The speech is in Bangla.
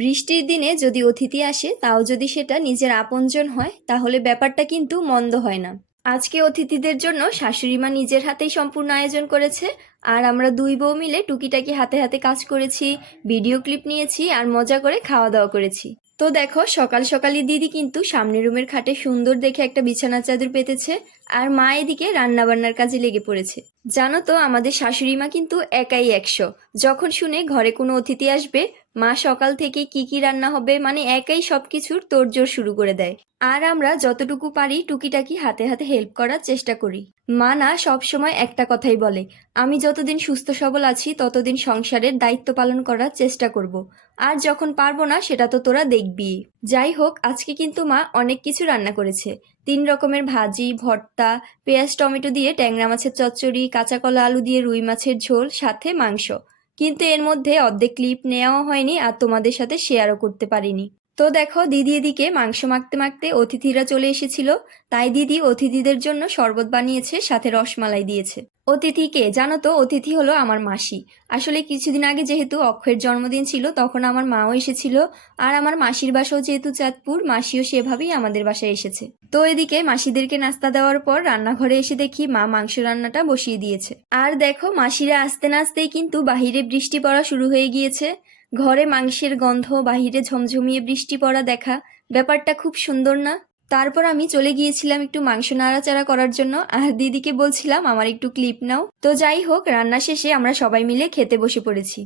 বৃষ্টির দিনে যদি অতিথি আসে তাও যদি সেটা নিজের আপনজন হয় তাহলে ব্যাপারটা কিন্তু মন্দ হয় না। আজকে অতিথিদের জন্য শাশুড়ি মা নিজের হাতেই সম্পূর্ণ আয়োজন করেছে। আর আমরা দুই বউ মিলে টুকিটাকি হাতে হাতে কাজ করেছি, ভিডিও ক্লিপ নিয়েছি আর মজা করে খাওয়া দাওয়া করেছি। তো দেখো, সকাল সকালই দিদি কিন্তু সামনের রুমের খাটে সুন্দর দেখে একটা বিছানার চাদর পেতেছে, আর মা এদিকে রান্না বান্নার কাজে লেগে পড়েছে। জানো তো, আমাদের শাশুড়ি মা কিন্তু একাই 100। যখন শুনে ঘরে কোনো অতিথি আসবে, মা সকাল থেকে কি কি রান্না হবে মানে একাই সবকিছুর তোড়জোড় শুরু করে দেয়। আর আমরা যতটুকু পারি টুকিটাকি হাতে হাতে হেল্প করার চেষ্টা করি। মা না সবসময় একটা কথাই বলে, আমি যতদিন সুস্থ সবল আছি ততদিন সংসারের দায়িত্ব পালন করার চেষ্টা করব। আর যখন পারবো না সেটা তো তোরা দেখবি। যাই হোক, আজকে কিন্তু মা অনেক কিছু রান্না করেছে। 3 রকমের ভাজি, ভর্তা, পেঁয়াজ টমেটো দিয়ে ট্যাংরা মাছের চচ্চড়ি, কাঁচা কলা আলু দিয়ে রুই মাছের ঝোল, সাথে মাংস। কিন্তু এর মধ্যে অর্ধেক ক্লিপ নেওয়াও হয়নি আর তোমাদের সাথে শেয়ারও করতে পারিনি। তো দেখো, দিদি এদিকে মাংস মাখতে মাখতে অতিথিরা চলে এসেছিল। তাই দিদি অতিথিদের জন্য শরবত বানিয়েছে, সাথে রসমালাই দিয়েছে। অতিথিকে জানো তো, অতিথি হলো আমার মাসি। আসলে কিছুদিন আগে যেহেতু অক্ষয়ের জন্মদিন ছিল তখন আমার মাও এসেছিল। আর আমার মাসির বাসাও যেহেতু চাঁদপুর, মাসিও সেভাবেই আমাদের বাসায় এসেছে। তো এদিকে মাসিদেরকে নাস্তা দেওয়ার পর রান্নাঘরে এসে দেখি মা মাংস রান্নাটা বসিয়ে দিয়েছে। আর দেখো, মাসিরা আসতে না আসতেই কিন্তু বাহিরে বৃষ্টি পড়া শুরু হয়ে গিয়েছে। ঘরে মাংসের গন্ধ, বাহিরে ঝমঝমিয়ে বৃষ্টি পড়া দেখা, ব্যাপারটা খুব সুন্দর না? তারপর আমি চলে গিয়েছিলাম একটু মাংস নাড়াচাড়া করার জন্য, আর দিদিকে বলছিলাম আমার একটু ক্লিপ নাও। তো যাই হোক, রান্না শেষে আমরা সবাই মিলে খেতে বসে পড়েছি।